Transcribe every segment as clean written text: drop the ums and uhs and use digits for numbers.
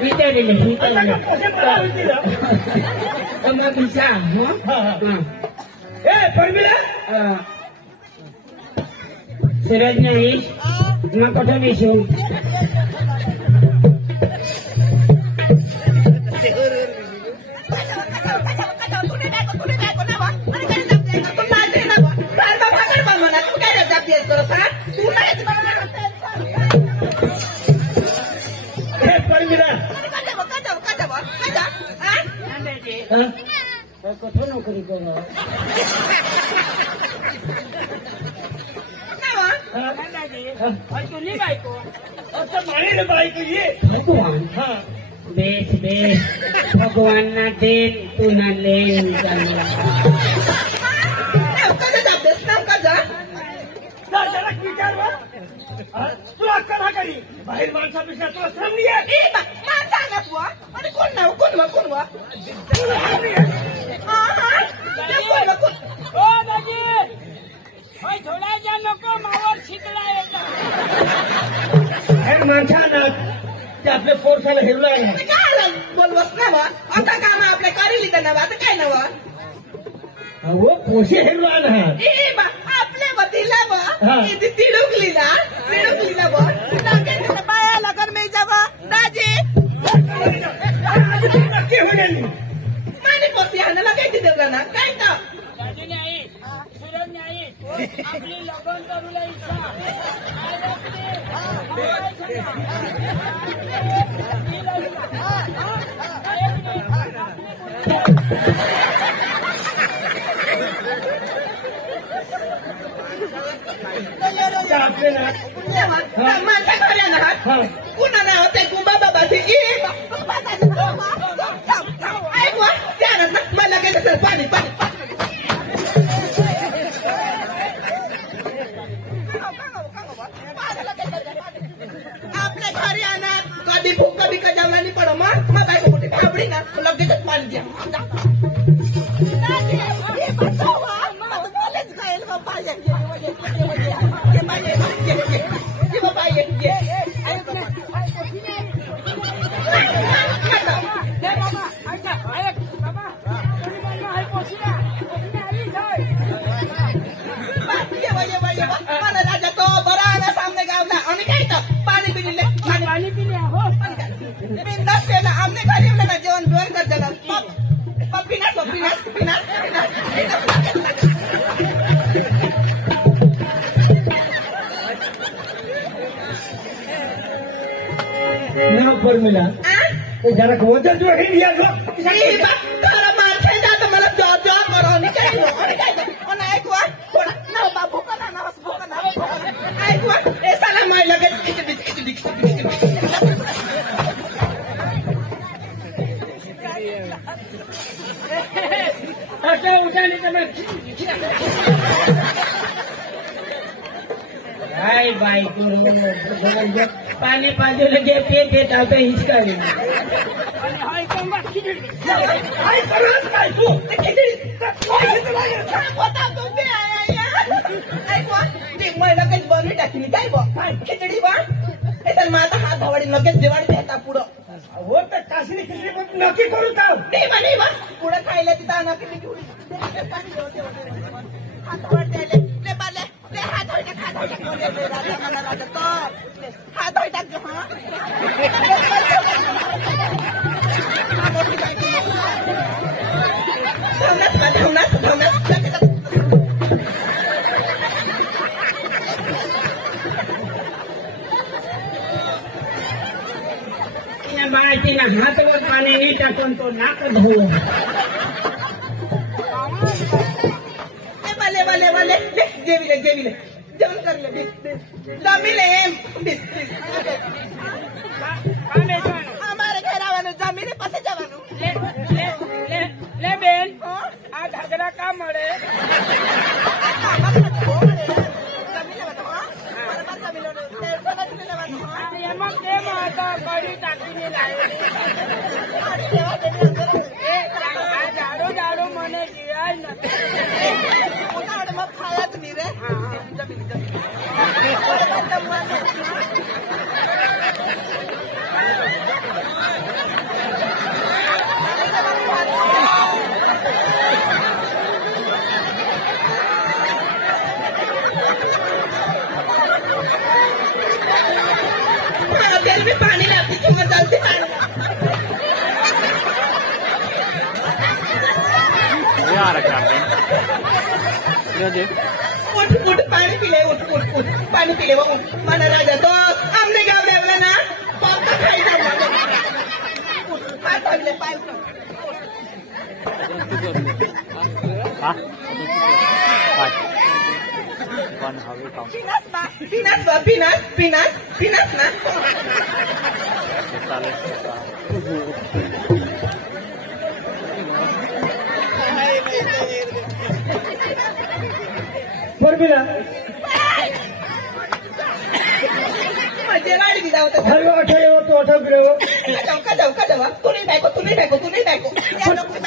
विचारले मग bisa permila Suratnya ini Maka isu Kau tahu nak kiri kau? Kenapa? Mana je? Aku ni baik kau. Aku mana ni baik kau ye? Bhagwan. Bes bes. Bhagwan natin tunalen kanya. Kau dah dah bes nam kau dah. Dah jalan kita apa? Tu akan kari. Bahir mangsa bisa tu seram ni ya? Mangsa nak buat? Ada kun wa? Oh, lagi. Hai थोड़ा जा नको मावर शिकला येता. हे माणसाला ते आपले फोर्सला हेरला आहे. काय बोलवस ना वा? आता काम आपले करीली तर ना आता काय ना वा? वो पोशे हेरला ना. बा आपले वतीला वा. इथे तिडुकलीला वा. लागे ना बाया लगन में जावा. दाजी. नक्की होईल. माने पोसी आना लगे ती देवला ना. काय ता? दाजी नाही. सुरज नाही. आपली लगन करूला इच्छा. माझ्या घरी ना कुणा ना होते कुंभा बाबाची ऐकवा त्यानं मला काय तसं पाणी आपल्या घरी आणा कधी भूक कधी कजावला नाही पडो मग बायको कुठे थांबडी ना लगेचच पाणी द्या पर मिला जरा वजन जो है लिया लो तारा मार के जा तो मतलब जॉब करो नहीं करो और ना एक बार ना बाबू का ना बस भूखा ना एक बार ऐसा ना मैं लगे अच्छा उठा नहीं तो मैं हाय भाई पानी पाजू लगे पेट आता हिचका रे हाय कंबा खिचड़ी हाय करस काय तू खिचड़ी होता तो बे आया यार आई को ते मैं लगेच बनवी टाकली काय बो खिचडी बा एतन माता हात धवडी लगेच जेवाडी देता पुढं हो तर कासनी खिचडी पण नक्की करू का नाही बा पुढं खायला तिथं नक्की घेऊन हात धवडी ले बाले ले हात धवडी राजा तो हात धवडी टाक हां हातवर पाणी नाही टाकून तो नाक धुवू वाले जेविले जेवण करले जमीले हमारे घर आवવાનું જમીને પછી જવાનું લે બેન આ ઢાગરા કા મળે એમાં કેમ હતા કડી ટાકીને લાવેલી જાડો જાડો મને જીવાય નથી ઉનાળામાં ખાયા જ નહીં રે જમીન त्याला मी पाणी लागते किंवा चालते पाणी उठ पाणी पिले उठ पाणी पिले भाऊ मला राजा तो आमने गाव लागला ना पापा खायचा पाय पडले पाय पिनास ना बरबिला माझे गाडी दिला होता हलवा आठवड्यावर तो आठव बिळव कजाव तू नाही बायको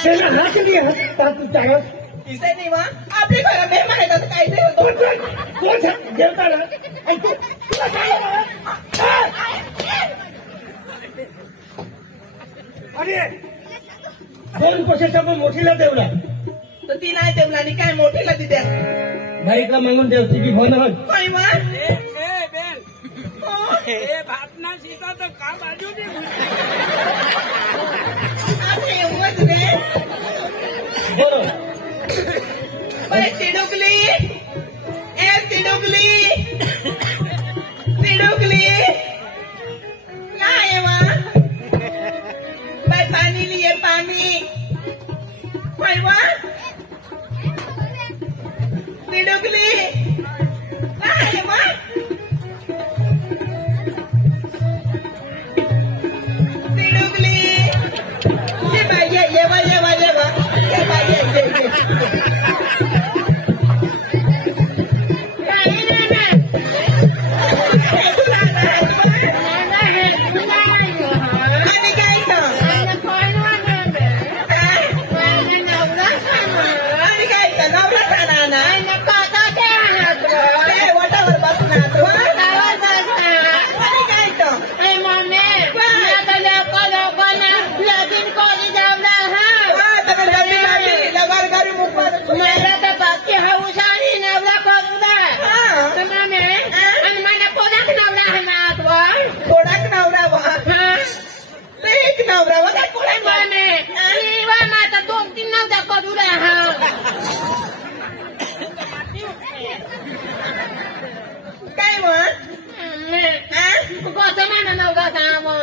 त्याला हात दिली तू चांगला दिसाय नाही वा आपल्या घरा मेहमान येतात काय ते होतो कोण देवताला ऐकू तुला काय अरे 2 पैशाचा पण मोठीला देवला तर ती नाही देवला आणि काय मोठीला दिद्या भाई का मागून देवती बी फोन होत काय वा भातना सीता तो का बाजू दे आपले एवढं रे बरोबर बाय तिडुकली काय वा बाय पाणी लिये पाणी काय वा तिडुकली काय वा तिडुकली ये बाय ये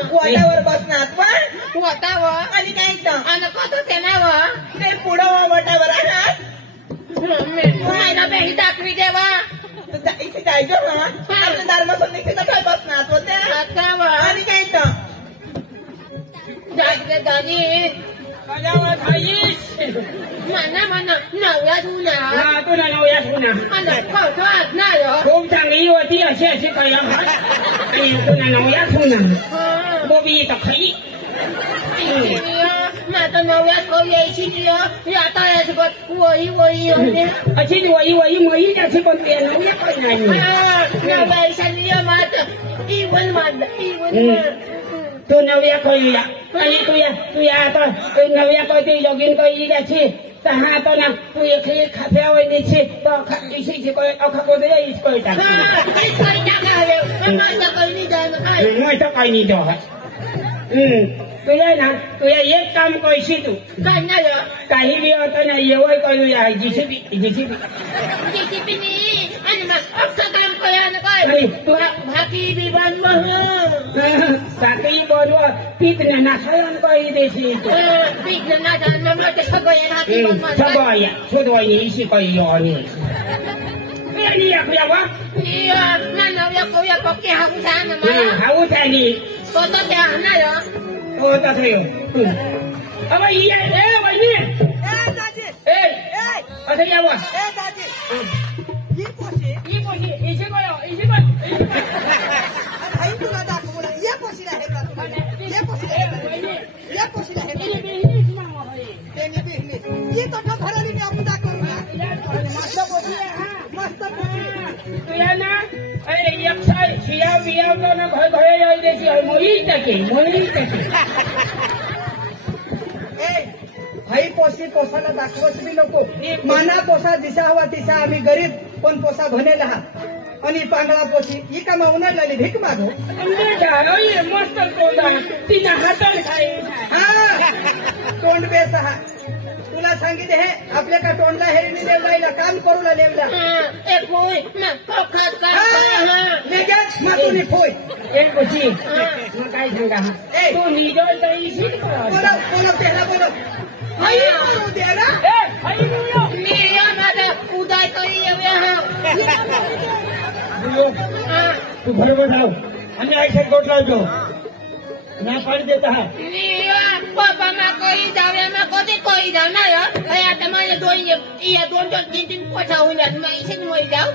पोटावर बसणार पोटावर आणि काय आणि कसं ते नावं ते पुढं वटावर आहात मला बेही दाखवी देवा इथे जायचं ना आपल्या धर्मसंदेशाचा काय बसणार होत्या आणि काय जागरे गाणी म्हणा नवऱ्या तुला तुला नवया सुना नाही खूप चांगली होती अशी कळलं तुला नवया सुना बोबी तर खाई माझं नवऱ्या यायची आता यायची वही अशी वही मई त्याची पण नवया पण नाही नवऱ्या माझ इवन तू नवया कळूया आणि तुया आता नवया कळते लगीन कळली त्याची तर हा तो ना तू एक खात्या वहिनीची तर इशीची अखा कोणते इच कळता माझ्या कळणी जाणं काय मग तर काही नाही तो तुझ्या ना तुझ्या एक काम कळशी तू काय नाही काही बी होतं ना एवढं कळूया जीसीबी जेसीपीनी आणि मग असं काम कळलं काय तुला भाकी बी बनव साखळी बनव पीठ नासायन काही देशी पीठ ना जाण मग ते सगळं राहते सगळं या छोटवाईनी इशी काही आणि आपल्या वा नवऱ्या पक्की हाकू छान मला हाऊस आली स्वतः त्या नाही हो तसं अबा ये वहिनी असं यावं भाई पोसाला दाखवत बी नको माना पोसा दिसा हवा तिसा आम्ही गरीब पण पोसा घेण्याला हा आणि पांगळा पोची ही कामा उन्हाळ्याला भीक मागो मस्त तोंडा तिला हाताने खाई हा तोंड बेसहा तुला सांगितले हे आपल्या का तोंडला हेरणी लेवला काम करू लेवला एक होय मातुनी फोय एक पोची मग काय सांगा ए. तू निजोल तरी शिक बोलो त्याला बोलो आई बोलू दे ना उदय करी तू बरोबर जाओ आणि ऐसा गोट लावतो ना पाणी देत आहात बाबा मा कही जावे मा कधी कही जाव ना आता माझ्या दोन तीन तीन पोछा होऊन जात मग इथे मरी जाऊ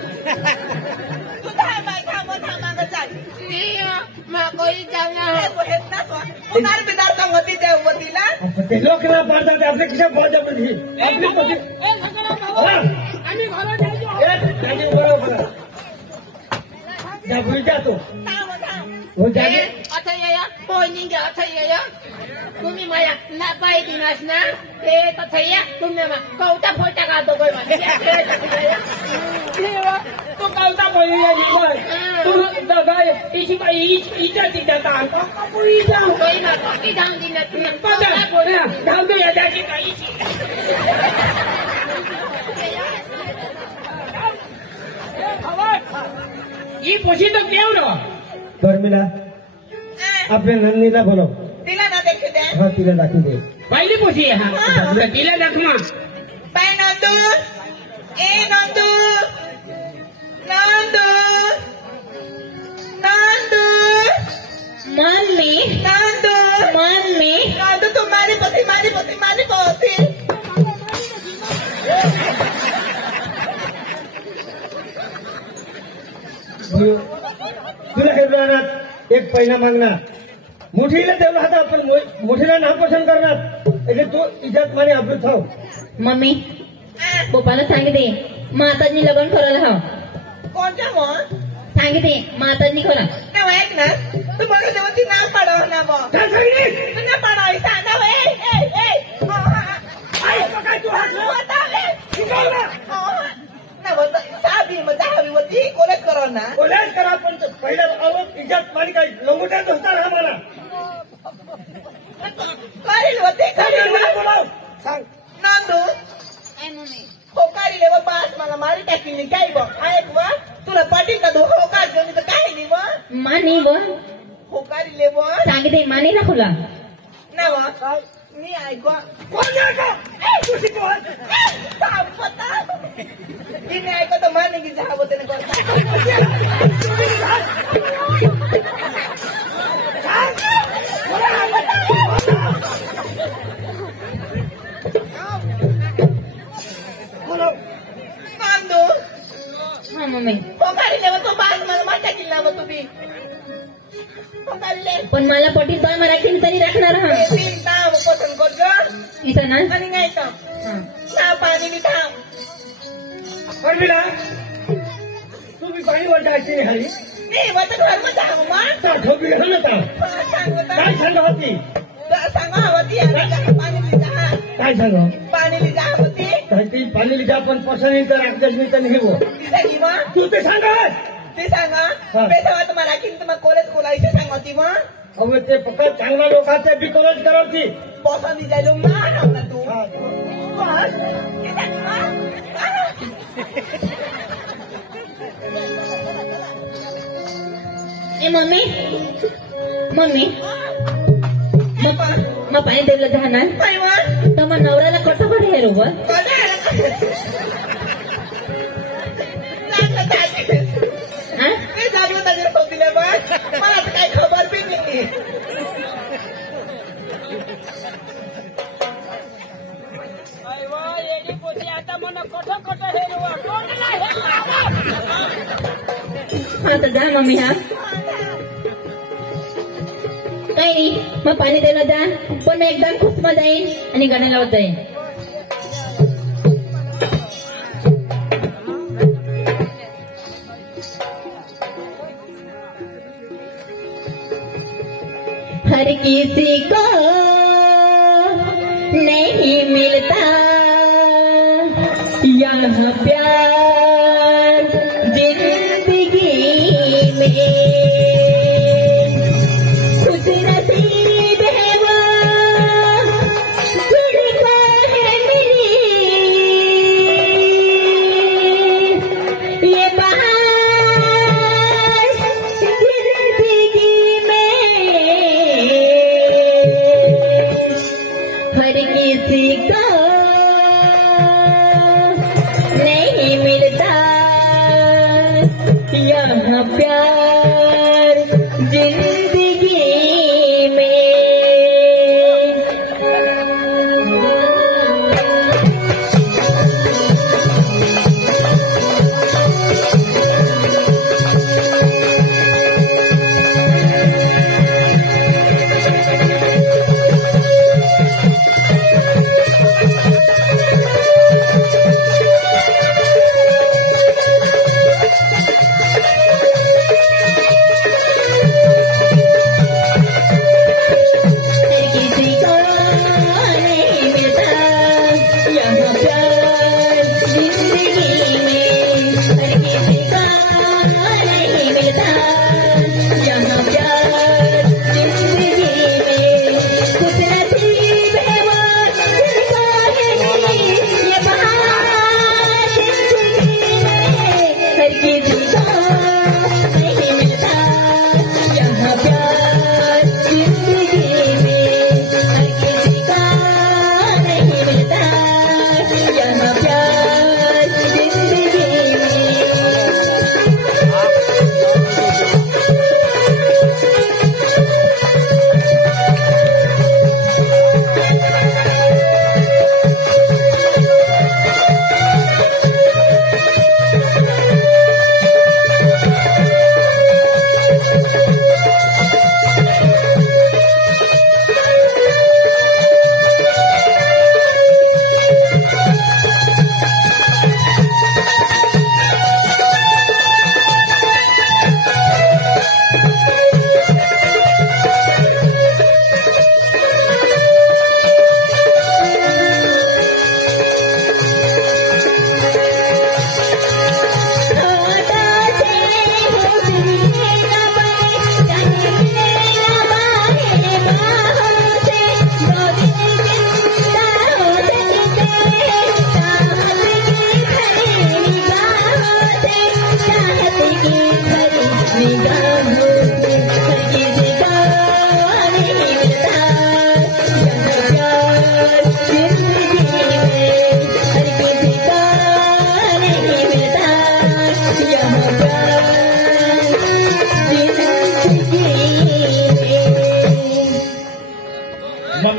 थांबा चाल मा कही जाव ना उन्हाळ बिदार का होती त्या वतीला ते लोक ना पाडतात आपल्या खिशा बळजबरी आपली पोटी आम्ही घरात जायचो बरोबर त्या भूल जातो हो जागे आता या पोनी घ्या आता या तुम्ही मला ना पाय दिनास ना ते तसं या तुम्ही कवटा फोटा काढतो तू कालता बोल तू दगाय इशी बाई इजा तिजा ता इजा काही ना बाकी जाऊन दिलं पदा बोला जाऊ दे या जागी काही ये पोशी तो क्या हो रहा गर्मीला आपल्या नंदीला बोलव तिला ना देखू दे हा तिला दाखवू दे पहिली पोशी आहे हा तिला दाखवा बाय नंदू ए नंदू नंदू नंदू मम्मी नंदू मम्मी नंदू तू मारी पोती तुला हे राहणार एक पहिला मागणार मोठीला तेवढा हात आपण मोठीला नापसंत करणार म्हणजे तू इज्जत माने आपलं थाव मम्मी पप्पाला सांगितले माताजी लग्न करायला हवं कोणत्या मग सांगितले माताजी करा नाव ऐक ना तू मला तेव्हा ती नाव पाडव ना मग काय सांगितली तुझ्या पाडावी सांगा काय तू साबी मग दहावी होती कॉलेज कराव ना कॉलेज करा पण पहिल्या आवक इज्जत माने काय लंगोट्यात होता ना मला काढील होते बोलाव सांग नांदू हो काढील व बास मला मारी टाकील काय बघ ऐक व तुला पाटील का दो हो काढ तर काय नाही व मानी व हो काढील व सांगितले मानी ना खुला ना व मी ऐक कोण तिने ऐक तर माने की जहा होते ना नांदू हा मम्मी हो काढील व तो बास मला मार टाकील ना व तुम्ही हो काढले पण मला पटीत बाय मराठी तरी राखणार हा तीन नाव पसंत करतो इथं ना आणि नाही तर ना पाणी मी थांब परमिला तुम्ही पाणी वर जायची नाही हरी नाही वत घर मध्ये थांब मग तर ठोकी घालू नका सांगता काय सांगा होती सांगा हवती पाणी लिजा काय सांगा पाणी लिजा होती काय ती पाणी लिजा पण पसंत तर आपल्याच नाही हो ती मग तू ते सांगा ते सांगा हा. पेशा तुम्हाला की तुम्हाला कॉलेज खोलायचे सांगती मग अहो ते फक्त चांगल्या लोकांचे बी कॉलेज करावती पसंत लिजायलो ना तू हा. बस ते सांगा ए मम्मी मम्मी मग पाणी दिलं जाणार काय मग तर मग नवऱ्याला कटं पडे हे रोबर हा ते जागलो त्याच्या सोबतीला बघ मला तर काही खबर बी नाही आता मला कोठं हे हा तर जा मम्मी हा काही नाही मग पाणी द्यायला जा पण मी एकदम खुसमा जाईन आणि गाणं लावत जाईन हर किसी को नहीं मिलता यह प्यार जिंदगी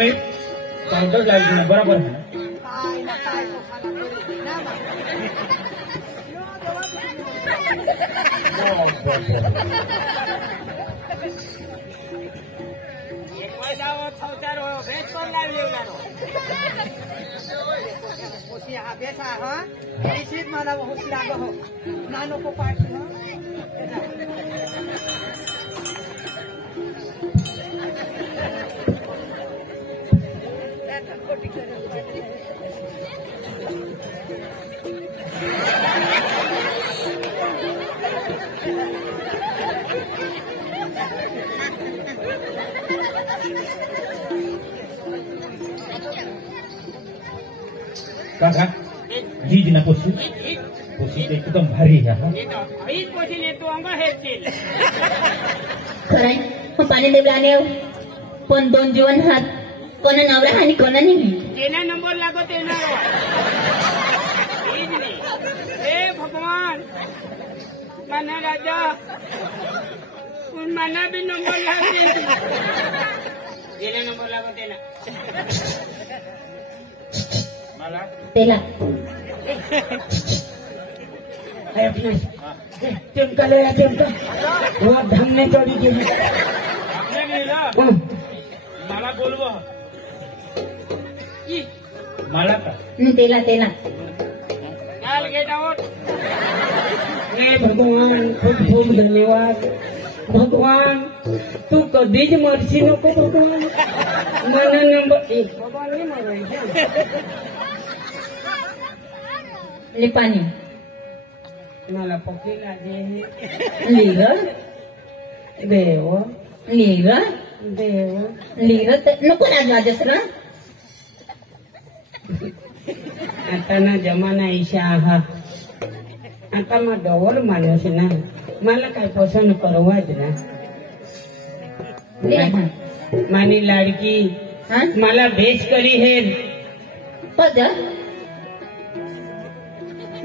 आम्ही पावडर लागली बरोबर आहे. काय ना काय तो खाला करी ना बा. होशियार बेसा हा इसी मला होशियार हो नानो को पाठ ना काका जी ना पोशी पोशी एकदम भारी आहे हा. हीच पोशी येतो अंग हेरतील खरंय मग पाणी देवला आले पण दोन जीवन हात कोणा नवरा आणि कोणा नाही. जेना नंबर लागत येणार हे भगवान माना राजा माना भी नंबर लागते जेना नंबर लागत येणार मला त्याला टेमकाले टेमका व धामने चढी गेली. मला बोलव मला का त्याला त्याला चाल गेट आउट हे भगवान खूप खूप धन्यवाद. भगवान तू कधीच मरशी नको भगवान. मला नंबर भगवान नाही मरायचं ले पाणी मला पक्षी लागे लिहिलं देव लिहिलं देव लिहिलं तर नको ना राजस ना आता ना जमाना ईशा हा आता मग डवल माणूस ना मला काय पसंत करवाच ना. ले हा. मानी लाडकी हा मला भेज करी है पद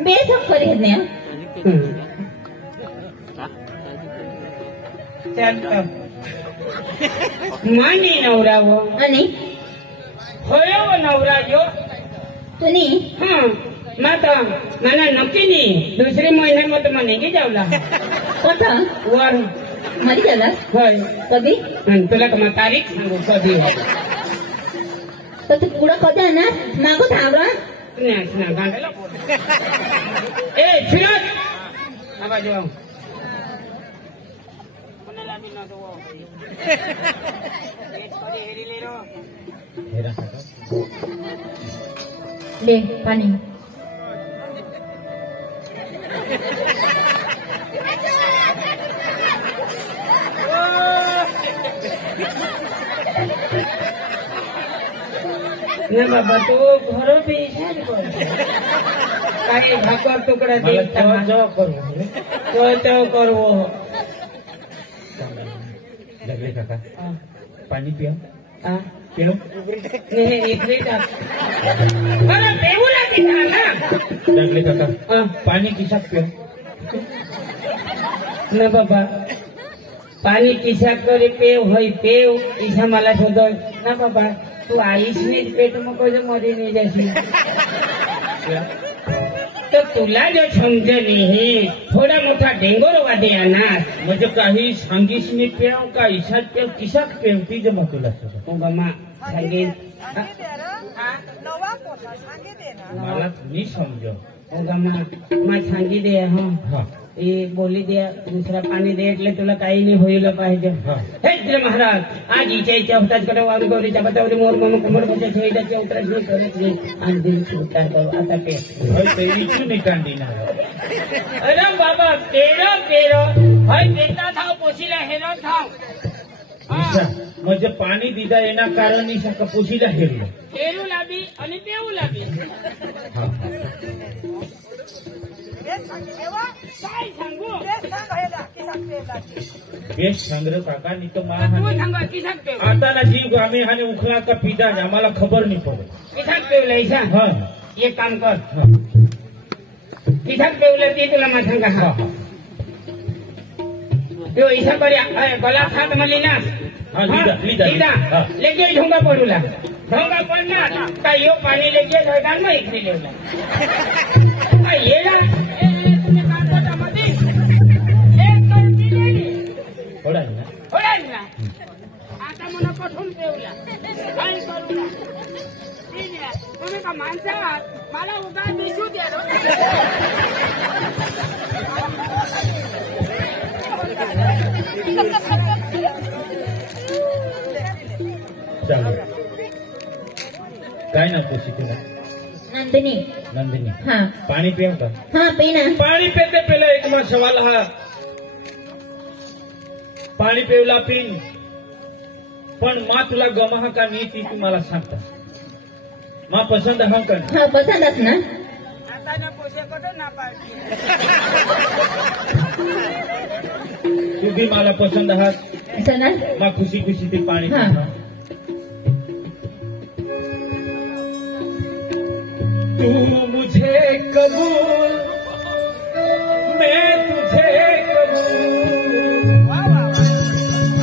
बेसब करी नाही मानी नवरा वो आणि होयो वो नवरा जो तुम्ही माता मला नक्की नाही दुसरी महिन्यामध्ये मला निघी जावला कोणता वर मरी झाला होय. कधी आणि तुला का मग तारीख सांगू कधी तर तू पुढं कधी ना मागं थांबरा नाही गांडाला ए फिरत आबा जेव्हा कोणाला बी नको हेरी ले रो ले पाणी ना बाबा तू घर पे काही भाकर तुकडा देता करू करवो लगले काका पाणी पिया हा पिलो नाही इकडे टाक अरे पेऊ लागते ना लगले काका पाणी किशात पियो ना बाबा पाणी किसा करे पेव होय पेव ईशा मला शोध ना बाबा तू आईश नाही पेट मग कसं मध्ये नाही जाशील तर तुला जो समज नाही थोडा मोठा डेंगोर वादे येणार म्हणजे काही सांगीस मी पेव का इशात पेव किशात पेव ती जमा तुला हो बामा सांगेन नवा कोसा सांगे दे ना मला मी समजव हो बामा मा सांगी दे हा हा એ બોલી દે દુસરા પાણી દે એટલે તુલા કાઈ નહીં હોઈલો પાहिजे હે એટલે મહારાજ આજ ઈચે ઈચે હતાજ કરો વારી ગોરી ચપતાવરી મોર મમ કમર બચે છે ઈચે ઉતર નહીં કરે છે આજ દિન ઉતાર કરો आता पे होय तेरी चुनी कांडी ना अरे बाबा तेरो तेरो हय देता थाव पोशीला हेरो थाव ईशा म्हणजे पाणी दिदा येणार कारण ईशा कपुशीला हेरलो हेरू लावी आणि पेऊ लावी बेस सांगे देवा काय सांगू बेस सांग हेला की सांगते लागी बेस सांग्र काका नी तो मा तू सांगा किसाक पेऊ आता ना जीव गामे हाने उखला का पिदा आम्हाला खबर नाही पडत किसाक पेवलं ईशा हा एक काम कर हा किसाक पेवलं ते तुला मा सांगा हा तो ऐसा करिया गला हाथ में लेना हाँ, लीदा। हाँ। लेके ढोंगा पड़ूला ढोंगा पड़ना का यो पानी लेके मैदान में इतने लेना ये ना तुम्हें काटता मत एक कौड़ी ले थोड़ा ना आता मना कठून पेवला काय करूला तुम्ही का माणसा मला उगा दिसू द्या चलो काय ना तुझी तुला नंदिनी नंदिनी हाँ पाणी पिऊ का हाँ पीना पाणी पेते पहिला एक मग सवाल हा पाणी पिवला पिन पण मा तुला गमहा का नाही ती तुम्हाला सांगता मा पसंत हा का नाही? हाँ पसंद ना आता ना पोसे कतो ना पार्टी तू भी मला पसंत आहात असं ना मा खुशी खुशी ते पाणी हाँ. पिता. तू मुझे कबूल मैं तुझे कबूल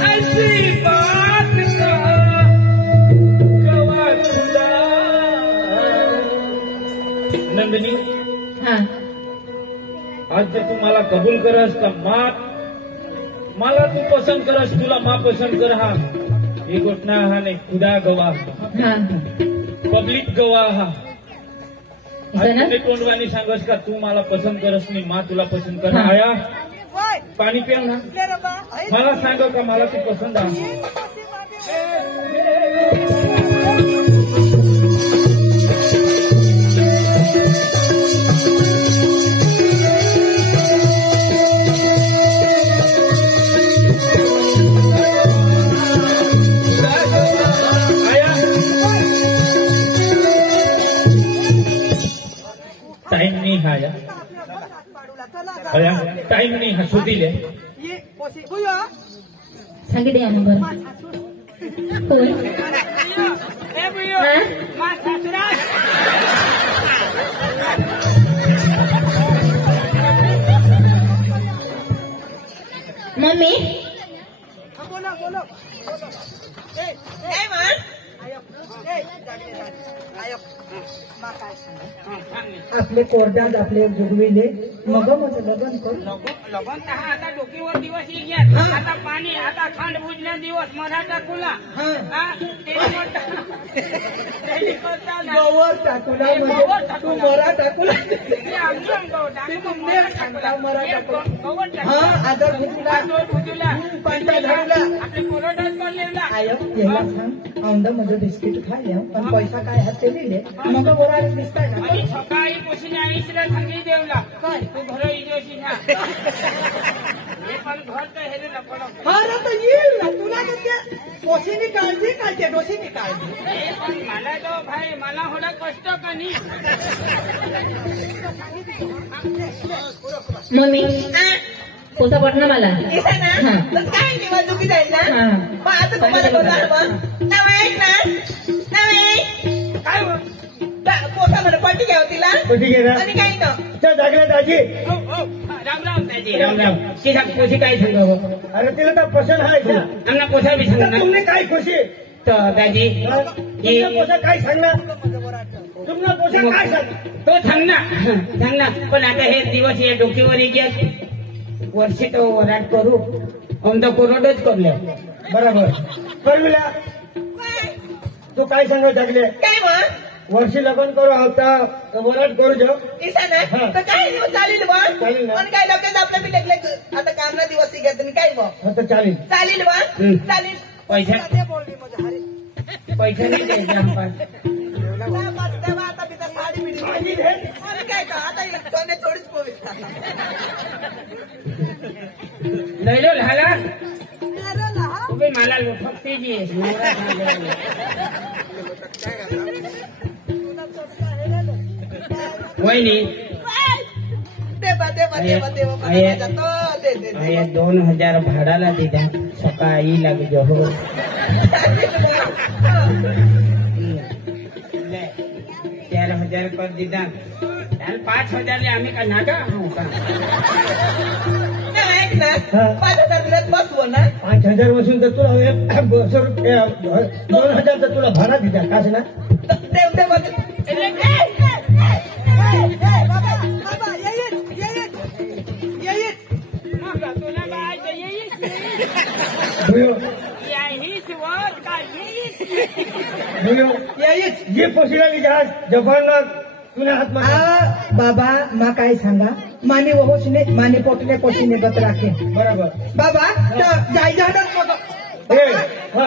ऐसी बात का गवा खुदा नंदिनी हाँ आज जर तू मला कबूल करस तर मला तू पसंत करस तुला मा पसंत कर हा हे घटना हा नाही खुदा गवा हाँ पब्लिक गवा हा असं ना तुझे तोंडवानी सांगस का तू मला पसंत करस नाही मा तुला पसंत कर हा. आया पाणी पिऊ ना मला सांग का मला तू पसंत आहे टाइम नहीं है आया टाइम नहीं है सुधी ले सांगितले नंबर कोण ए बुयो हाँ? मा ससरा मम्मी आपले कोरड्यात आपले जुगविले मग माझं लग्न कर लगन तहा आता डोकीवर दिवस येत आता पाणी आता खांड बुजण्या दिवस मराठा खुला गवर टाकूला म्हणजे तू मरा टाकूला सांगता मरा टाकूला हा आदर भुजूला पंटा झाडूला आपले कोरडात पडलेला आय याला सांग औंदा माझं बिस्किट खाय पण पैसा काय हात ते दिले मग वराड दिसताय ना आणि सकाळी पोशीने आईसला सांगी देवला काय तू घर इजोशी ना हे पण घर तर हेरे नको हा रे तर येईल ना तुला म्हणजे पोशीनी काळजी काय ते डोशीनी काळजी हे पण मला तो भाई मला होणं कष्ट का नाही मम्मी पोसा पडणार मला हाँ. काय निवडणुकी जाईल ना हाँ. मग आता तुम्हाला बोलणार मग नवे नवे काय पोटा मध्ये पट्टी घ्याव तिला आणि काय तर जागल्या दाजी राम राम दाजी राम राम तिला पोशी काय सांगावं अरे तिला तर पसंत आहे आम्हाला पोसा बी सांगा तुमने काय खुशी तर दाजी तुमचा पोसा काय सांगणार तुमचा पोसा काय सांग तो सांग ना पण आता हे दिवस या डोकीवर येत वर्षी तो वराट करू आमचा कोरडच करले बरोबर करविला तू काय सांगू जागले काय मग वर्षी लग्न करू होता वराट करू जाऊ ईसा तर काय दिवस चालेल बा चालेल ना. पण काय लोक आपल्या बी लेकले आता कामना दिवस घेत मी काय बा आता चालेल चालेल बा हम्म. चालेल पैसा नाही द्यायचा आम्हाला. आता पिता साडी बिडी आणि काय का आता सोने थोडीच पोहोच लय लो झाला तुम्ही मला फक्ती जी वहिनी देवा देवा देवा देवा आहे. जातो दे दे आया 2000 भाडाला दिला सकाळी लागली हो 4000 कर दिला 5000 आम्ही का नागा हो का ना हा. 5,000 दिल्यात बसव ना 5,000 वसूल तर तुला 2,000 तर तुला भाडा दिला कास ना ते मग तुला बाय येईस याहीच वर का येईस ये पोशीला जहाज जपानला तुला हात मार बाबा मा काय सांगा माने वहोशने माने पोटने पोटीने गत राखे बरोबर बाबा जाय जाणच मग ए, हा.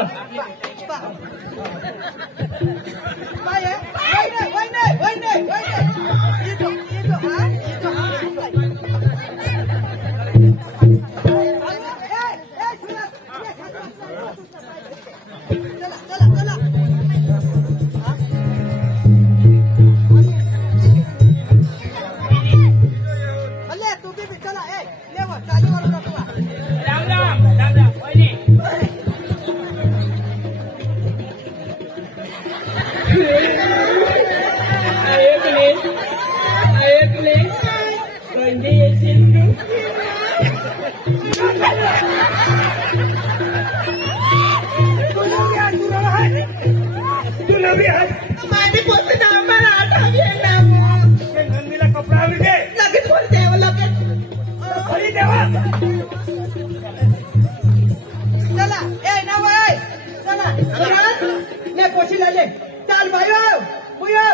राम राम राम राम वहिनी ऐकले म्हणजे येशील तू तुला बी हात माने पोटने आम्हाला आठावे ना नंदीला कपडा आम्ही दे लगेच वर द्यावं लागेल खरी देवा चला ए ना बाय चला सुरत ले पोशीला ले चाल भाई बुयो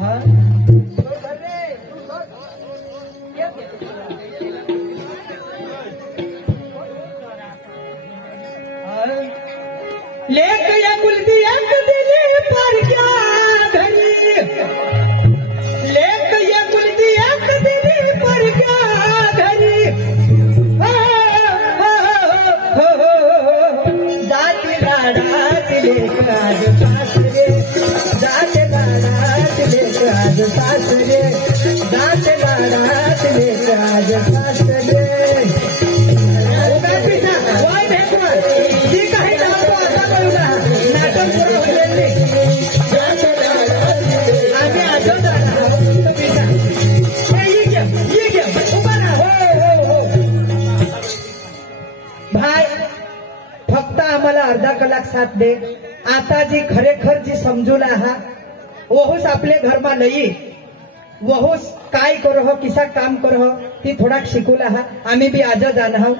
हा लेक या कुलती एक दिली पर क्या घरी लेक या कुलती एक दिली पर क्या घरी जाती लाडात लेकाज सासरे जाते लाडात लेकाज सासरे जाते लाडात लेकाज सासरे वाय भेटवर जी काही नातो आता करूया नाटक पुरं होईल आम्ही आजच जाणार ये घ्या उभा ना हो भाई फक्त आम्हाला अर्धा कलाक साथ दे आता जी खरेखर जी समजूला हा वहोस आपले घरमा लई वहोस काय करो हो किसा काम करो हो ती थोडा शिकूला हा आम्ही बी आज जाण आहो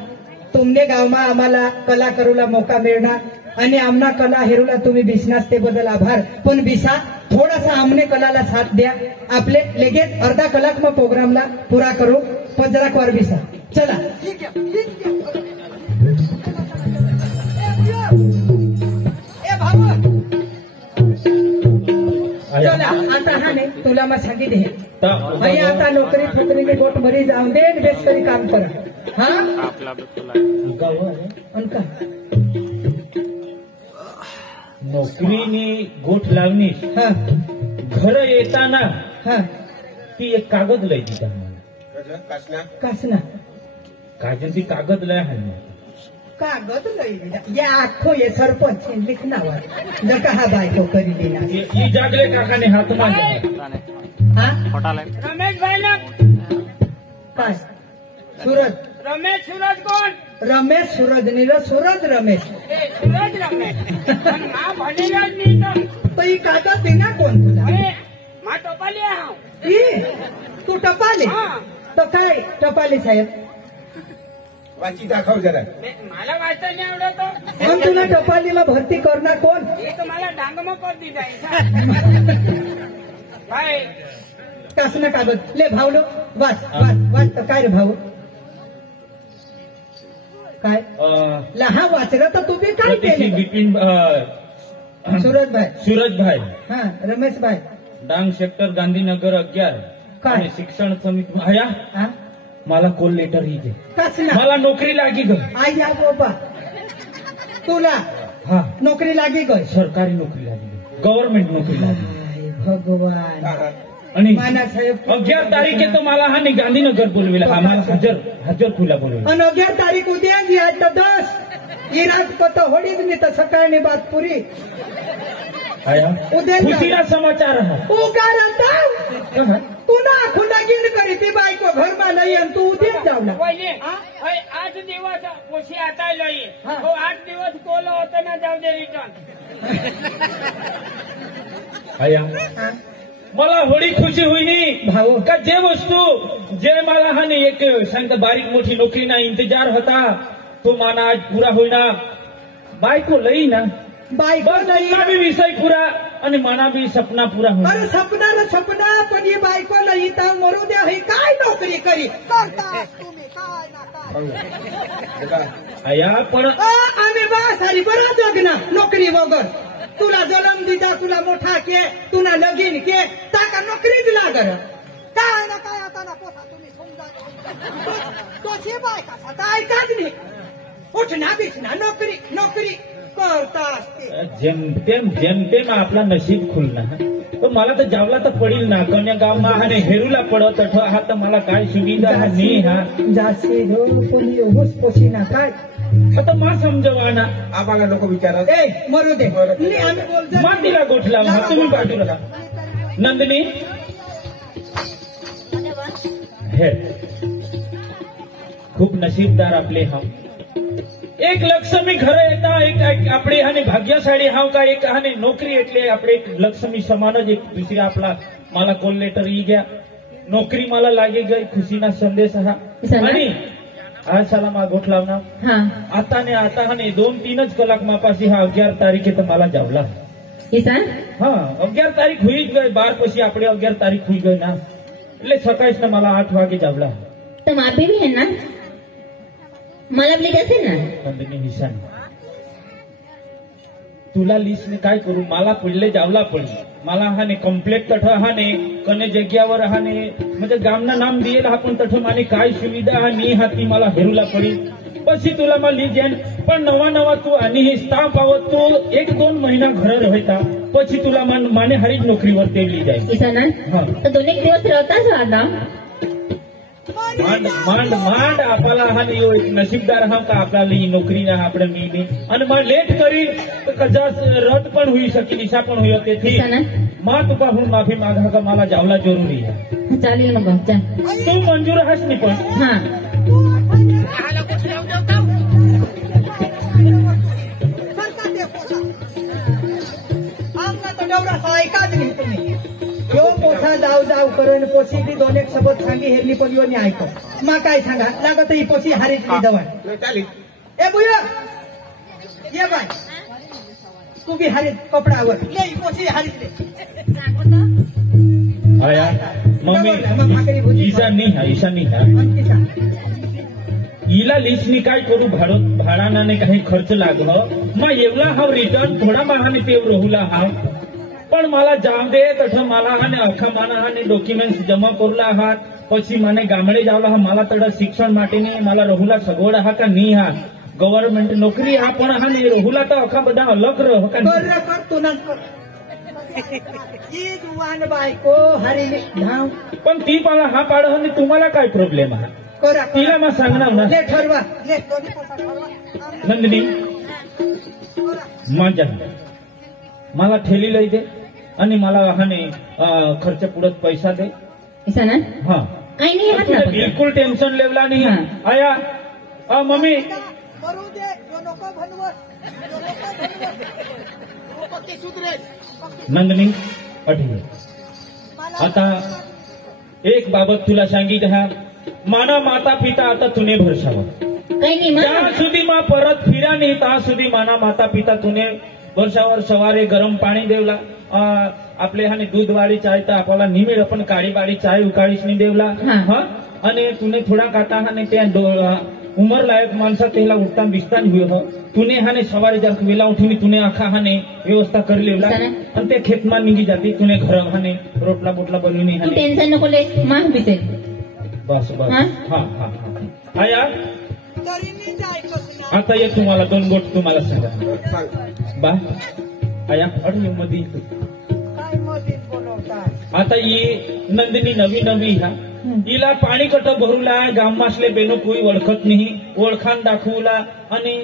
तुमने गावमा आम्हाला कला करूला मौका मिळणार आणि आमना कला हेरूला तुम्ही बिसनास ते बदल आभार पण बिसा थोडासा आमने कलाला साथ द्या आपले लगेच अर्धा कलाक मग प्रोग्रामला पुरा करू पण जरा क्वार बिसा चला चला आता हा नाही तुला मग सांगितले आणि आता नोकरी फिकरीने गोट भरी जाऊन दे आणि बेस तरी काम कर हा का नोकरीनी गोठ लावणी हा घर येताना हा ती एक कागद लय दिली आम्हाला कासना काजल ती कागद लय आहे कागद लई या आखो ये सरपंच लिखनावर जका हा बायको करी देना ही जागले काकाने हात मारले हा रमेश भाई ना काय सूरज रमेश सूरज कोण रमेश सूरज नीरज सूरज रमेश ए सूरज रमेश मा भनेला मी तो ही कागद देना कोण तुला अरे मा टोपाली आहे ई, तू टपाली हा. तो काय टपाली साहेब वाची दाखव जरा मला वाचता नाही आवडत पण तुला टपालीला भरती करणार कोण हे तुम्हाला डांगम कर दी जाईल भाई कासना कागद ले भावलो वाच वाच वाच तर काय रे भाऊ काय लहा वाचलं तर तुम्ही काय केलं बिपिन सूरज भाई सूरज भाई हा रमेश भाई डांग सेक्टर गांधीनगर 11 काय? आणि शिक्षण समिती आया हा मला कॉल लेटर ही दे कासना मला नोकरी लागी ग आई या बाबा तुला हा नोकरी लागी गय सरकारी नोकरी लागी गव्हर्नमेंट नोकरी लागी हाय भगवान आणि मानासाहेब 11 तारीखे तो मला हा नाही गांधीनगर बोलविला आम्हाला हजर खुला बोलविला आणि 11 तारीख उद्या जी आज तर 10 ही रात पत होडीच नाही तर सकाळनी बात पुरी आया उद्या खुशीला समाचार हा उगा राहता पुन्हा खुलगीन करी ती बायको घरमा नाही आणि तू उद्याच जावला पहिले 8 दिवस पोशी आता लई हो 8 दिवस कोलं होतं ना जाऊ दे रिटर्न आया मला होळी खुशी होईनी भाऊ का जे वस्तू जे मला हा नाही एक सांगता बारीक मोठी नोकरी ना इंतजार होता तो माना आज पुरा होईना बायको लई ना बायको नाही बस बी विषय पुरा आणि मना बी सपना पुरा होईना अरे सपना सपना पण ही बायको नाही तर मरू द्या हे काय नोकरी करी करता तुम्ही काय ना काय आया पण आम्ही बा सारी बरं जगना नोकरी वगैर तुला जन्म दिला तुला मोठा के तुला लगीन के ताका नोकरीच लागर काय ना काय आता ना पोसा तुम्ही समजा तोशी बायका आता ऐकाच नाही उठना बिछना नोकरी नोकरी करता असते जेमतेम आपला नशीब खुलना पण मला तर जावला तर पडील ना कन्या गाव मा आणि हेरूला पडत हा तर मला काय सुविधा हा नाही हा जास्ती घेऊन तुम्ही हुस पोशी ना काय आता मा समजवा ना आम्हाला नको विचारत ए मरू दे नाही, आम्ही बोलतो मातीला गोठला तुम्ही बाजूला नंदिनी हे खूप नसीबदार आपले हम एक लक्ष्मी घर येता एक आपले हाने भाग्यशाળી हाव का एक हाने नोकरी એટલે આપણે એક લક્ષ્મી સમાન જ એક दुसरी आपला मला कॉल लेटर ઈ ગયા नोकरी मला लागी गई खुशीना संदेश हा आणि आज साला मा गोठलावना आता ने आता हाने 2-3 કલાક માપાસી હા 11 તારીખે તો मला જાવલા હા 11 તારીખ હોઈ જ ગઈ 12 પછી આપણે 11 તારીખ હોઈ ગઈ ના એટલે 27 ને मला 8 વાગે જાવલા तो मापी भी है ना मला आपली कसे ना नंदिनी निशान तुला लिस्ट ने काय करू मला पुढले जावला पडी मला हाने कम्प्लेट तठ हाने कने जग्यावर हाने म्हणजे गामना नाम दिएल आपण तठ माने काय सुविधा हा नी हाती मला हेरूला पडी પછી तुला मला લીજેન પણ નવા તું આની સ્ટાફ આવત તો 1-2 મહિના ઘરે રહેતા પછી तुला माने हरीच नोकरीवर तेवली जाय ऐसा ना हाँ तो 2 दिवस रहताच आता માંડ આપણા હાને એવો એક નસીબદાર હા કે આપણા લી નોકરીના આપણે મીની અને માં લેટ કરી તો કદાચ રદ પણ હોઈ શકે દિશા પણ હોય તેથી માં તુપા હું માફી માંગા કે માલા જાવલા જરૂરી છે चालेल मग चा तू मंजूर आहेस नी पण हा आमना तो डवरा ऐकाच नाही तुम्ही यो पोसा जाऊ जाऊ करून पोशी बी 2 एक शब्द सांगी हेरली पण यो नाही ऐकत मा काय सांगा लागत ही पोशी हारीतली दवा चालेल ए बुया ये बाय तू बी हारीत कपडावर ले ही पोशी हारीतली आया मम्मी ईशा नहीं है ईला लिस्टनी काय करू भाडानाने काही खर्च लागलो मग एवढा हा रिटर्न थोडा महाने ते रहुला हा पण मला जाम दे तठ मला हाने अखा माना हाने डॉक्युमेंट्स जमा करला आहात પછી મને ગામડે જાવલા હા માલા તડા શિક્ષણ માટેની માલા રहुला સગવડ હા का नहीं हा गव्हर्नमेंट नोकरी हा पण हा ने रहुला तर अखा બધા अलग रह का कर तू ना ई जुवान बायको हारीली धाव पण ती मला हा पाड आणि तुम्हाला काय प्रॉब्लेम आहे करा तिला मग सांगणार ना ले ठरवा ले दोन्ही पोसा ठरवा नंदिनी माझ्या मला ठेली लई दे आणि मला हाने खर्च पुढत पैसा दे ऐसा ना हाँ काही नाही हात ना बिलकुल टेन्शन लेवला नहीं हाँ. आया मम्मी मरू दे यो नको भनवत पक्की सुधरेल नंदिनी अठी आता एक बाबत तुला सांगित हा माना माता पिता आता तुने भरसावा काही नाही त्या मग સુધી માં પરત ફીરા નહીં તા સુધી માના માતા પિતા તુને વર્ષાवर સવારે ગરમ પાણી દેવલા आपले हाने दूध वाળી चाय तर आपल्याला निमेळ पण काळी बाळी चाय उकाळीच नाही देवला हाँ. हा અને તુને થોડા કાટા હાને ત્યાં ઉંમર લાયક માણસા તેલા ઉઠતા બિસ્તા જ હોય તુને હાને સવારે જર વેલા ઉઠીને તુને આખા हाने व्यवस्था કરી લેવલા સને. અને તે ખેતમાં નીકળી જાતી તુને ઘર हाने રોટલા બોટલા બનાવીને तू हाने टेन्शन नको ले माग बिसेल बस बस हाँ? हा हा आया तरी मी जाय कसं आता ये तुम्हाला 2 गोट तुम्हाला सांगा सांग बा आया अडली मध्ये काय मधीच बोलवतात आता ये नंदिनी नवी हा हिला पाणी कट भरूला गाममासले बेनो कोई ओळखत नाही ओळखान दाखवला आणि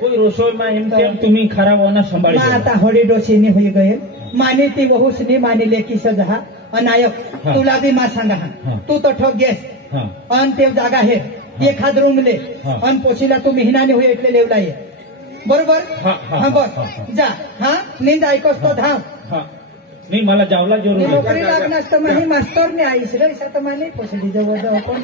कोई रसोईમાં એમ તેમ तुम्ही खराब होना मा संभाळी आता होडी डोशीनी होई गये माने ती वहुसनी माने लेकी सजहा अनायक हा. तुला बी मा सांगा हा. तू तो ठोक गेस हा अन ते जागा आहे एखाद रूम ले हा. अन पोशीला तू महिनाने होय એટલે लेवला ये बरोबर हा, हा, हा बस हा, हा. जा हा निंद ऐकोस तो धाव हा नाही मला जावला नी जरूर नोकरी लागणार तर माही मास्तर आईस रे तर मला पोसली जवळ जवळ पण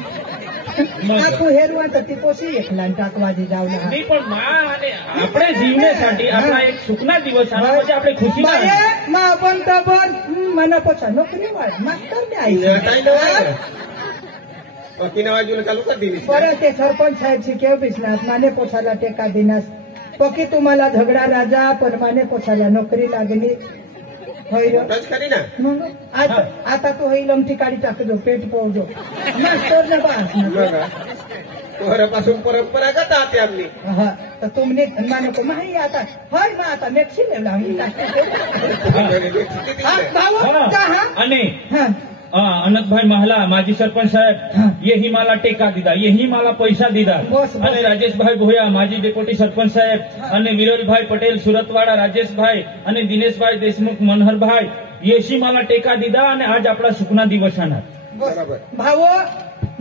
तू हेरवा तर ती पोसी एकला टाकवादी जावला नाही पण मा आणि આપણે જીવનેसाठी આપણા એક સુખના દિવસ આના પછી આપણે ખુશી बाये मा आपण तर मना पोसा नोकरी वाढ मास्तर आईस पकीना बाजूला चालू कर दिली परत ते सरपंच साहेब शिकेव बिसनात माने पोसाला टेका दिनास पकी तुम्हाला झगडा राजा पण माने पोसाला नोकरी लागली होय रे. टच करी ना मग आता तू होई लमटी काढी टाकजो पेट पोवजो मास्तर न बास बघा पोरापासून परंपरागत आते आपली हा तर तुमने माने को माही आता होय मा आता मेक्सी लेवला मी किती हा दिवस भाऊ जा हा અને हा अनंतभाई महला माजी सरपंच હા. साहेब यही माला टेका દીધા यही माला પૈસા દીધા બસ, બસ. અને રાજેશભાઈ ભોયા માજી ડેપ્યુટી સરપંચ સાહેબ અને વિરલભાઈ પટેલ સુરતવાડા રાજેશભાઈ અને દિનેશભાઈ દેશમુખ મનહરભાઈ येशी मला टेका દીધા અને આજ આપણા સુખના દિવસાના बरोबर भाऊ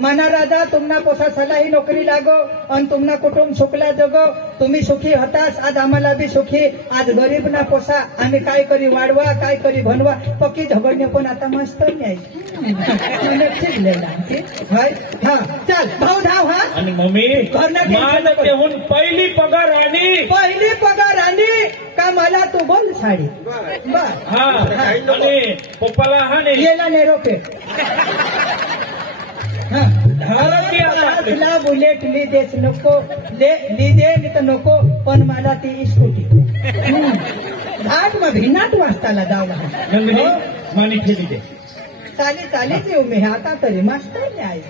मना राजा तुमना पोसा सलाही नोकरी लागो आणि तुमना कुटुंब सुखला जगो तुम्ही सुखी होतास आज आम्हाला बी सुखी आज गरीब ना पोसा आम्ही काय करी वाढवा काय करी बनवा पक्की झगडणे पण आता मस्त नाही हा चल भाऊ धाव हा અને મમ્મી ઘરના માને તેહુન पहिली पगार आणि पहिली पगार आली का मला तू बोल साडी बर बर हा અને પપ્પાला हा ને येला नेरोपे हा ला बुलेट ली देस नको ली दे नाही तर नको पण मला ती स्कूटी घाट मग भिन्नाट वाजताला जावला नंदिनी मानी ठेवी दे चाली चालीच येऊ मी आता तरी मास्तर नाही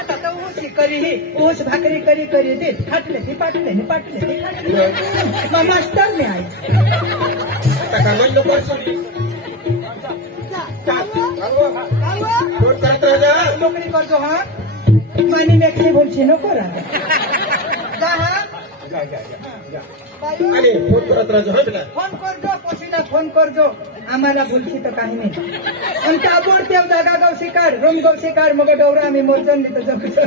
आता तर ऊस करी ऊस भाकरी करी करी दे फाटले ती पाटले नी पाटले ती फाटले. मग मास्तर नाही आई आता कामाला नको सोडली फोन करत राजा नोकरी करतो हा मानी मेक्सी बोलशी नको राजा जा हा बाई, आणि फोन करत राजा हा बेटा फोन करजो पोशीला फोन करजो आम्हाला बोलशी तर काही नाही पण त्यावर त्या जागा गवशी काढ रूम गवशी काढ मग डोरा आम्ही मोजून देतो जगतो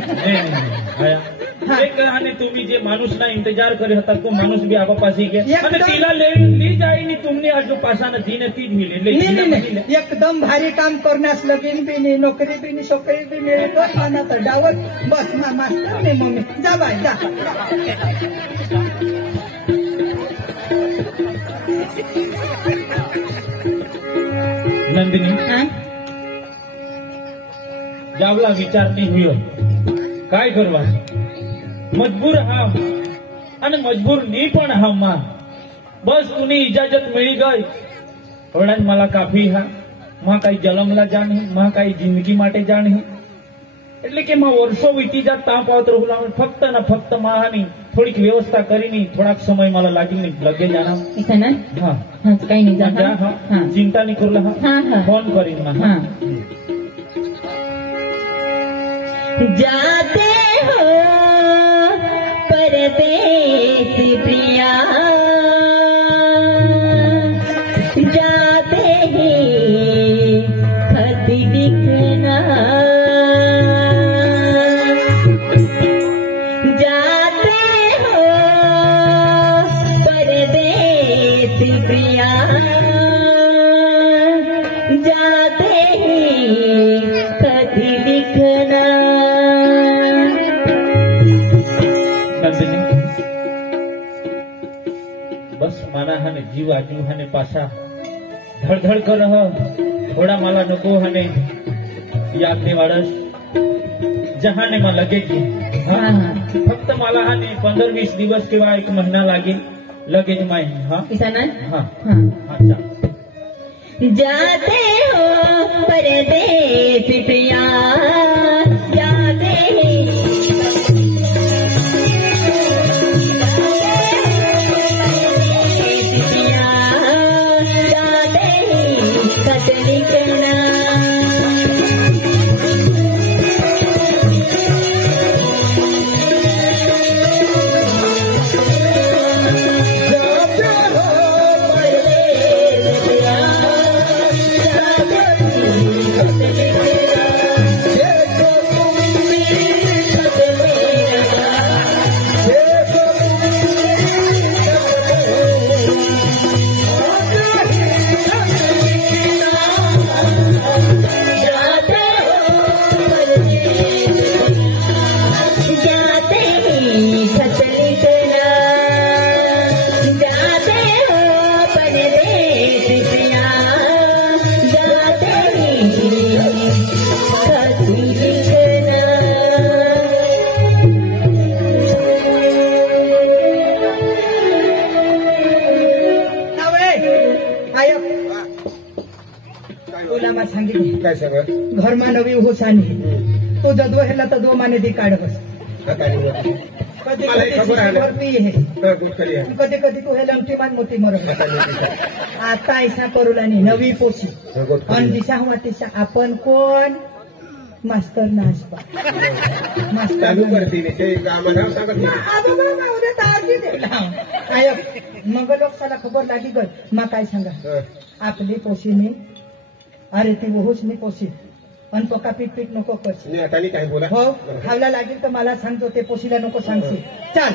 એક અને तुम्ही जे માણસના ઇંતજાર કર્યો હતા કો માણસ બી આવા પાસે ગયા એકદમ. અને તીલા લી જાય ની तुमने આજુ પાસા નથી ને તી જ મિલે એટલે नाही તીલા नाही मिले. नाही एकदम भारी काम करण्यास लगीन बी नाही नोकरी बी नाही छोकरी बी मिळेल बस माना तर डावत बस मा मास्तर नाही मम्मी जा बाय जा નંદિની જાવલા વિચાર નહીં હુયો काय કરવા મજબૂર હા અને મજબૂર નહીં પણ હા માં બસ તુની ઇજાજત મળી ગઈ થોડા मला કાફી હા માં કઈ જલમલા જાણી માં કઈ જિંદગી માટે જાણી એટલે કે માં વર્ષો વીતી જાત તા પાત્ર હુલા ફક્ત ને ફક્ત માની થોડીક વ્યવસ્થા કરીને થોડાક સમય मला लागेल लगे जाना किसान હા हाँ काही नाही जा जा हा हाँ चिंता नहीं करला हाँ, हा हाँ. फोन करीन मा हाँ जाते हो परदेस प्रिया जाते ही खत लिखना जाते हो परदेस प्रिया जाते ही खत लिखना नंदिनी बस माना हाने जीव आजू हाने पासा धडधड कर रह थोड़ा मला नको हाने याद ने वाळस जहाने मा लगेगी हाँ हाँ फक्त मला हाने 15-20 दिवस किंवा 1 महिना लागेल लगेच माय हा किसान हा हाँ हा चा जाते हो परदेस प्रिया जाते ही प्रिया जाते ही खत लिखना जाते हो परदेस प्रिया जाते सांगितले काय सगळं घरमा नवी हुसानी तो जदव हेला तर 2 माने दी काढ बस कधी मला कधी खबर आहे. शिशीवर पी हे गुटखडी आहे. कधी कधी तू हे लमटी मान मोठी मरत आता ऐसा करूला नाही नवी पोशी आणि दिशा हवा तिशा आपण कोण मास्तर नाशपा मास्तर चालू करते ते आम्हाला सांगत नाही. मग लोकसाला खबर लागी गय मग काय सांगा हं. आपली पोशीने अरे ती वहूसनी पोशी आणि पक्का पीठ पीठ नको करशी मी आता नाही काय बोला हो खावला लागेल तर मला सांगतो ते पोशीला नको सांगशी चाल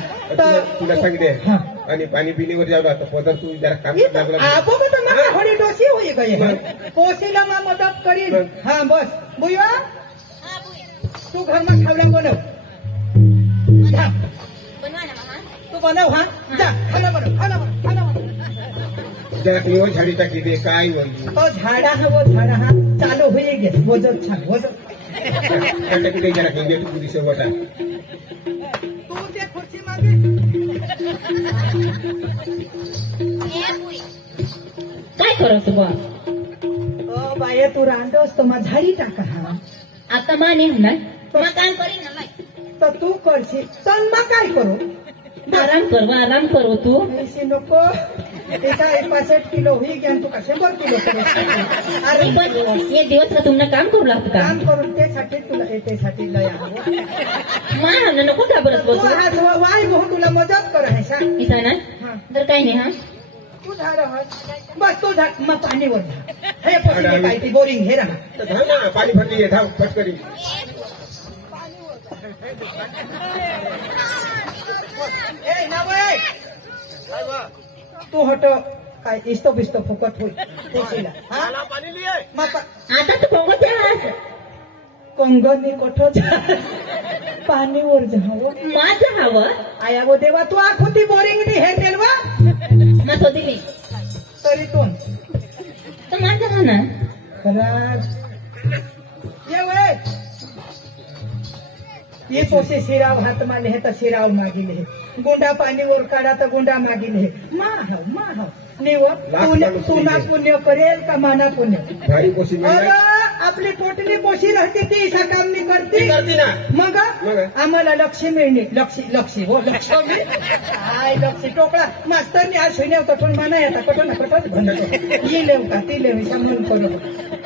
तुला सांगितले हा. आणि पाणी पिणीवर जाऊ आता पदर तू जरा काम लागला आपो तर मला थोडी डोसी होई गई पोशीला मा मदत करीन हा बस बुया तू घरमा खावला बनव जा. तू बनव हा जा खाना बनव जरा निवड झाडी टाकी दे काय बोलली तो झाडा हा चालू होई गे वजन छान वजन टाकी दे जरा घेऊन तू पुरी सोबत तू ते खुर्ची मागे काय करत बा बाया तू रांडोस तो मा झाडी टाका हा आता माने म्हणा मग काम करीन ना तर तू करशील तर मग काय करू आराम करो तू ऐसी नको त्याचा 65 किलो होई गया तू कसे 100 किलो अरे पण ये दिवस का तुमने काम करू लागत का काम करून त्यासाठी तुला त्यासाठी लय हवं मा नको घाबरत तू बसू हात वाय भाऊ तुला मदत कर आहे सांग इथं ना हा. तर काही नाही हा तू झाड बस तू झाड मग पाणीवर झाड हे पसंत काय ती बोरिंग हे राहा धाव ना पाणी भरली आहे धाव फटकरी ए नवय तू हट काय इस्तो बिस्तो फुकट होईल पोशीला हा मग आता तू बघत आहेस कंगनी कोठ पाणीवर जावं माझं हवं आया गो देवा तू आख होती बोरिंग नी हे तेलवा मग तो दिली तरी तू तर माझं म्हणा खराब ये वय ये पोसे शिराव हात माले हे तर शिराव मागिले गुंडा पाणीवर काढा तर गुंडा मागिले माह निव तुना पुण्य करेल का माना पुण्य भारी पोशी अरे आपली पोटली पोशी राहते ती इसा काम नाही करते करते ना मग आम्हाला लक्ष्मी मिळणे लक्ष्मी हो लक्ष्मी काय लक्ष्मी टोकळा मास्तरनी आज शून्य कठोर माना येता कठोर ये लेव का ती लेव समजून करू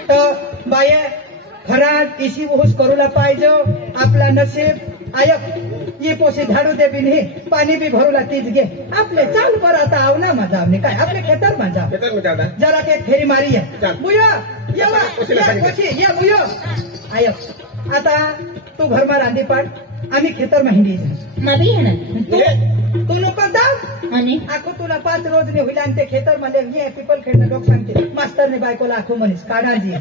तर बाया घरात इसी वहूस करूला पाहिजे आपला नसीब आयक ये पोसे झाडू दे बिन हे पाणी बी भरूला तीच घे आपले चाल पर आता आव ना माझा आपले काय आपले खेतर माझा येतात मग दादा जरा ते फेरी मारी या चाल. बुया ये वा, पोशीला या, सांगितलं. पोशी, या बुया आयक आता तू घरमा रांधी पाड आम्ही खेतर मेहंदी माझी येणार तू नको जाऊ आणि आखो तुला 5 रोज ने होईल आणि ते खेतर मध्ये हे पिपल खेळणं लोक सांगते मास्तरने बायकोला आखो म्हणीस काढा जी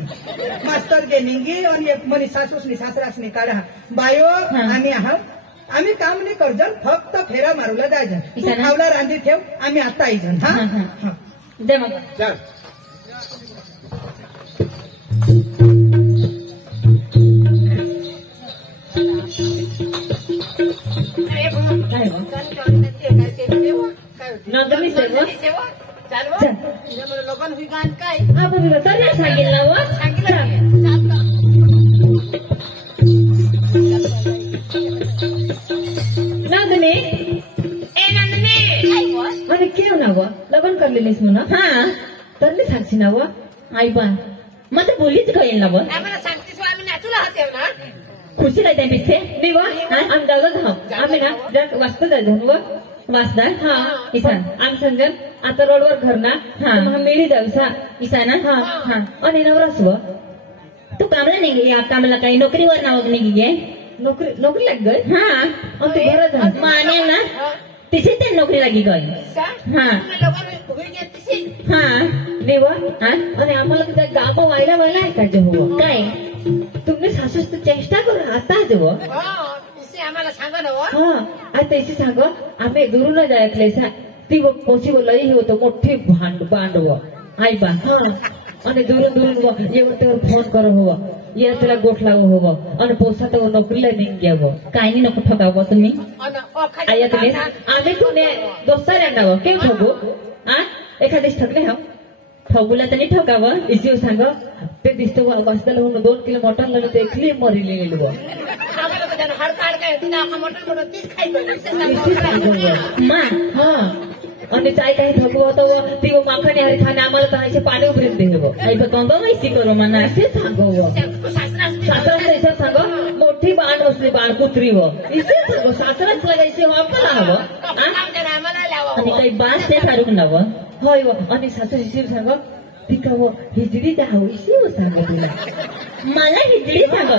मास्तर गे निंगी आणि एक म्हणी सासूसनी सासरासनी काढा बायो आम्ही आहोत आम्ही काम नाही करजन फक्त फेरा मारूला जायचं खावला रांधी ठेव आम्ही आता येजन हा हा दे मग चल नंदनी सेवा लगन हुई गान काय हा बघ तर सांगितलं व नंदनी आणि केव ना व लग्न करलेलीस म्हणा हा तर मी सांगशी ना व आई बा मग ते बोलीच कळेल ना व आम्हाला सांगतेस आम्ही नाचूला हातेव ना खुशी राहते पिछे मी व आम जागत हा आम्ही ना जर वाचतो जायचं व वाचदार हा इसान आम संजन आता रोडवर घर ना हा मेरी जाऊसा इसाना हा हा आणि नवरास व तू कामला नाही गेली कामाला काही नोकरीवर नाव नाही गे नोकरी लाग गई हा तू बरं झालं माने ना तिथे ते नोकरी लागी गई हा लगन हुई गे तिसी हा देव हा आणि आम्हाला तुझ्या गाप व्हायला ऐकायचं हवं काय तुम्ही सासू चेष्टा करू आता जव तिसी आम्हाला सांगा ना हा आता त्याची सांग आम्ही दुरून जायतले ती पोशी लई होतं मोठी बांडव आई बा हा आणि दुरून एवढ्यावर फोन कर हवं या तुला गोठ लावू हवं आणि पोसात नोकरीला नाही घ्यावं काय नाही नको ठगावं तुम्ही आया तुम्ही आम्ही कोणी दोस्तार यांना केम ठगू हा एखादेच ठगले हा ठगूला त्यांनी ठगावं इसी सांग ते दिसतो वाजता लावून 2 किलो मटण लावलं ते एकली मरिले गेलो हा आणि काय काही ठगू होतं ती माखणी हरी खाणे आम्हाला तहाचे पाणी उभरीत देव काही कंद माहिती करू म्हणा असे सांगव सासराचा हिशोब सांग मोठी बाण बसली बाण कुत्री व इथे सांगो सासराच लागायचे वापर हवं आणि काही बाण ते सारून नावं होय व आणि सासू हिशोब सांग ती का हिजडी त्या हवीशी सांग तुला मला हिजडी सांग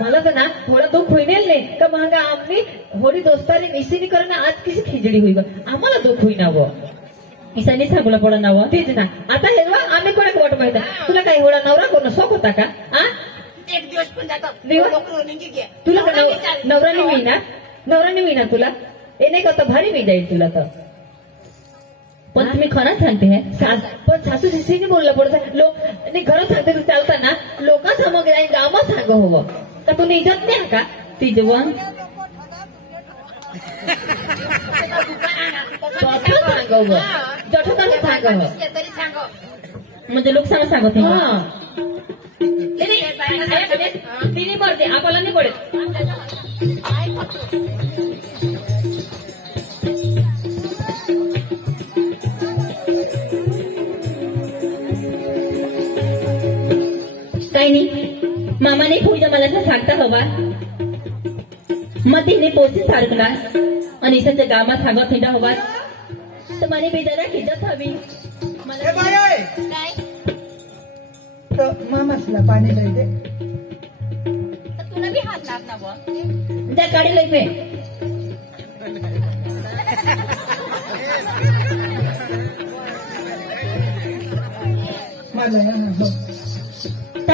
मला तर ना थोडा दुःख होईनेल नाही का महागा आम्ही होडी दोस्ताने मिसिनी करणं आज कशी खिचडी होईल आम्हाला दुःख होईनावं इसानी सांगूला पडा नावं तेच ना आता हे आम्ही कोणाक वाट पाहिजे तुला काही होडा नवरा कोण शोक होता का एक दिवस पण तुला नवराने मिळणार तुला हे नाही का भारी मी जाईल तुला तर पण तुम्ही खरंच सांगते पण सासू शिशीने बोललं पडत लोक घरात सांगते तू चालताना लोकांसमोर जाईल गावा सांग हवं का तू निजत नाही का ती जेवण सांगावं जठोदार सांगावं म्हणजे लोक सांगत तिने पडते आपल्याला नाही पडत काही नाही मामाने पूजा मला सांगता हवा मग तिने पोसी सारखणार आणि सध्या गावात सांगत हिंडा हवा तर मला बेजारा खिजत हवी मामासला पाणी दे तुला बी हात लागणार त्या गाडी लई पे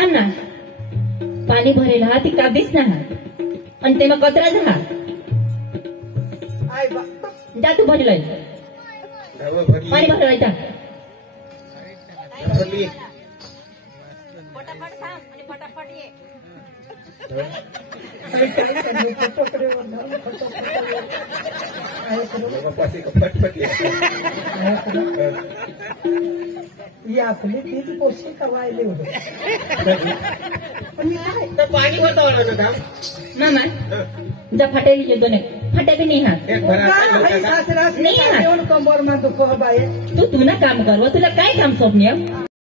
ना पाणी भरेल हा ती काबीच ना आणि ते मग कचरा जा जा तू भरलाय पाणी भरायचा ही आपली तीच पोषी कवायली होत पाणी होतं मामा जा फाटे येतो नाही फाट्या बी नाही हात सासरा कंबर मा दुख बाय तू ना काम कर तुला काय काम सोपण्या